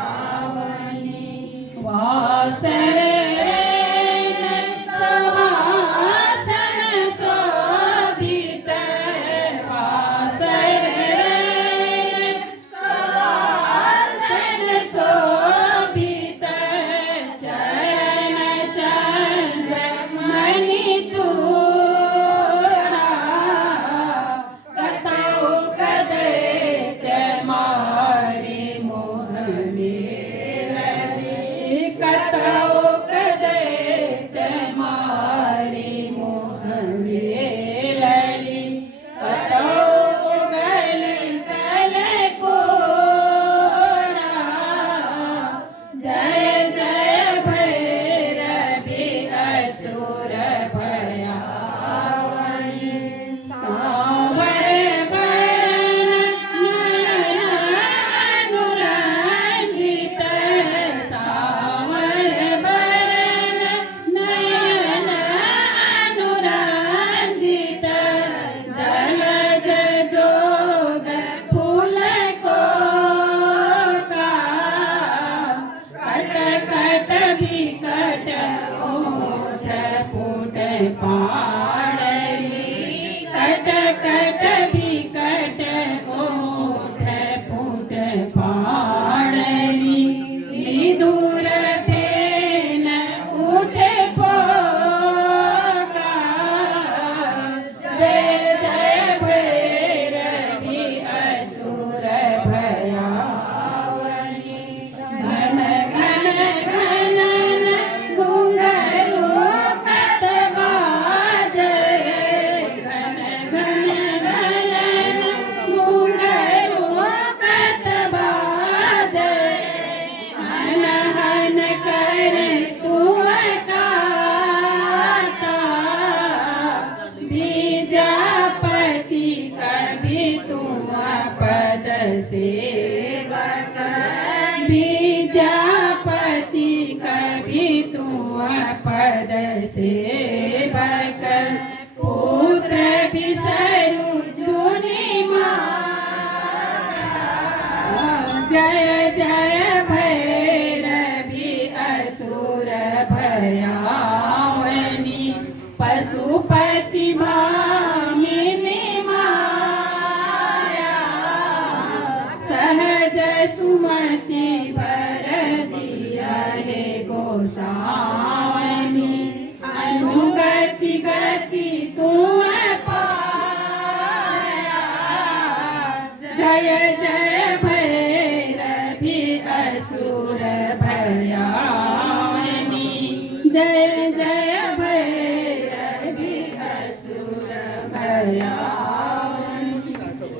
भयावनी वासरे सवासन शोभित वासरे सवासन शोभित चरण चंद्रमणि चूड़ा कतौ कदैत्य मारे मोह मेलरी कतौ कदैत्य मारे मोह मेलरी कतौ गल गल कोरा जय जय भैरवी असुर भयावनी सांवर अनुरंजित सांवर नयन अनुरंजित जलज जोग फूल को का कट कट विकट ओठ पुट पाड़ली कट कट विकट ओठ पुट पाड़ली दूर फेन उठे पोका जय जय भैरवी असुर भयावनी घन घन घनन घुंघरू कत बाजे घन घन घनन घुंघरू कत बाजे हन हन कर तू गाता विद्यापति कवि तुम पद सेवक विद्यापति कवि तुम पद सेवक पुत्र बिसरु जुनि माता जय जय भैरवी असुर भयावनी पशुपति भामिनी माया सहज सुमति वर दिया हे गोसावनी अनुगति गति तुम पाया जय जय